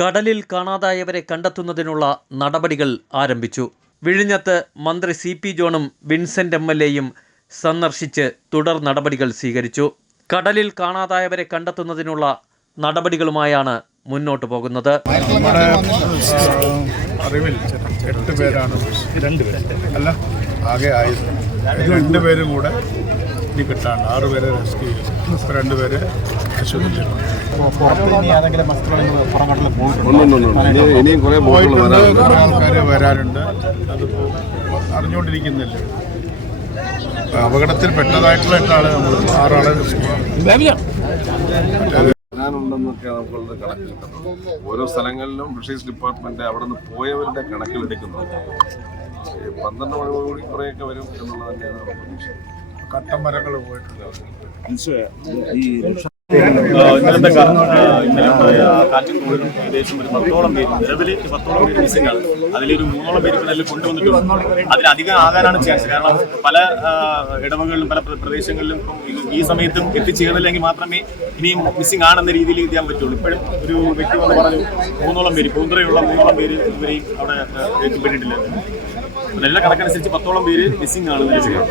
കടലിൽ കാണാതായവരെ കണ്ടെത്തുന്നതിനുള്ള നടപടികൾ ആരംഭിച്ചു. വിഴിഞ്ഞത്ത് മന്ത്രി CP ജോണും വിൻസെന്റ് MLAയും സന്ദർശിച്ച് തുടർ നടപടികൾ സ്വീകരിച്ചു. കടലിൽ കാണാതായവരെ കണ്ടെത്തുന്നതിനുള്ള നടപടികളുമായാണ് മുന്നോട്ട് പോകുന്നത്. അറിവിൽ 8 പേരാണ്, 2 പേര് അല്ല ആകെ ആയിരുന്നു. 2 പേരും കൂടെ ഇനി കിട്ടാണ്ട് 6 പേരെ റെസ്ക്യൂ ചെയ്തു. 2 പേര് ആൾക്കാർ വരാനുണ്ട്. അതിപ്പോൾ അറിഞ്ഞുകൊണ്ടിരിക്കുന്നില്ല. അപകടത്തിൽ പെട്ടതായിട്ടുള്ള 8 ആളെ നമ്മൾ 6 ആളെ റെസ്ക്യൂ ചെയ്തു. ണ്ടെന്നൊക്കെ നമുക്കുള്ളത് കണക്ക് കിട്ടുന്നത്. ഓരോ സ്ഥലങ്ങളിലും ഫിഷറീസ് ഡിപ്പാർട്ട്മെന്റ് അവിടെ നിന്ന് പോയവരുടെ കണക്കിലെടുക്കുന്നുണ്ട്. 12 മണിയോടുകൂടി കുറേയൊക്കെ വരും എന്നുള്ളത് തന്നെയാണ് നമ്മുടെ പ്രതീക്ഷ. കട്ടമരങ്ങൾ പോയിട്ടുണ്ട്. ഇന്നലെ കാറ്റിൻകൂടിലും ഏകദേശം ഒരു 10ഓളം പേര്, നിലവിൽ 10ഓളം പേര് മിസ്സിംഗ് ആണ്. അതിലൊരു 3ഓളം പേര് നെല്ല് കൊണ്ടുവന്നിട്ടുണ്ട്. അതിലധികം ആകാനാണ് ചാൻസ്. കാരണം പല ഇടവകളിലും പല പ്രദേശങ്ങളിലും ഈ സമയത്തും എത്തിച്ചേർന്നില്ലെങ്കിൽ മാത്രമേ ഇനിയും മിസ്സിംഗ് ആണെന്ന രീതിയിൽ ചെയ്യാൻ പറ്റുള്ളൂ. ഇപ്പോഴും ഒരു വ്യക്തി വന്ന് പറഞ്ഞു 3ഓളം പേര്, പൂന്തറയുള്ള 3ഓളം പേര് ഇവരെയും അവിടെ എത്തിപ്പെട്ടിട്ടില്ല. നെല്ല കണക്കനുസരിച്ച് 10ഓളം പേര് മിസ്സിംഗ് ആണ്.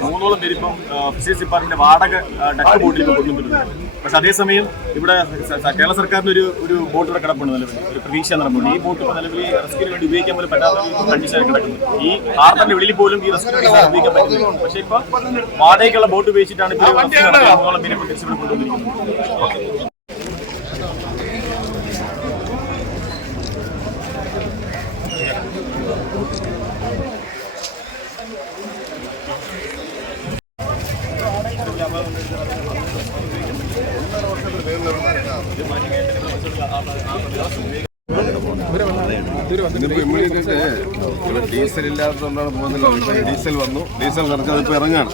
3ഓളം പേര് ഇപ്പം ഫിഷറീസ് ഡിപ്പാർട്ട്മെന്റ് വാടക ഡക്ക് ബോട്ടിൽ ഇപ്പോൾ കൊണ്ടുവന്നിട്ടുണ്ട്. പക്ഷെ അതേസമയം ഇവിടെ കേരള സർക്കാരിന് ഒരു ബോട്ട് ഇവിടെ കിടപ്പുണ്ട്. നിലവിൽ ഒരു പ്രതീക്ഷ നടപ്പുണ്ട്. ഈ ബോട്ട് നിലവിൽ റെസ്ക്യൂവിന് വേണ്ടി ഉപയോഗിക്കാൻ പോലും പറ്റാത്ത കണ്ടീഷനാണ് കിടക്കുന്നത്. ഈ ഹാർബറിന്റെ വെളിയിൽ പോലും ഈ റെസ്ക്യൂ ഉപയോഗിക്കാൻ പറ്റുന്നില്ല. പക്ഷേ ഇപ്പൊ വാടകയ്ക്കുള്ള ബോട്ട് ഉപയോഗിച്ചിട്ടാണ് ഇപ്പോൾ 3ഓളം പേര് തിരിച്ചു ഇവിടെ കൊണ്ടുവന്നിരിക്കുന്നത്. ഡീസൽ ഇല്ലാത്തതുകൊണ്ടാണ് പോകുന്നില്ല. ഡീസൽ വന്നു, ഡീസൽ നിറച്ചത് ഇപ്പോൾ ഇറങ്ങാണ്.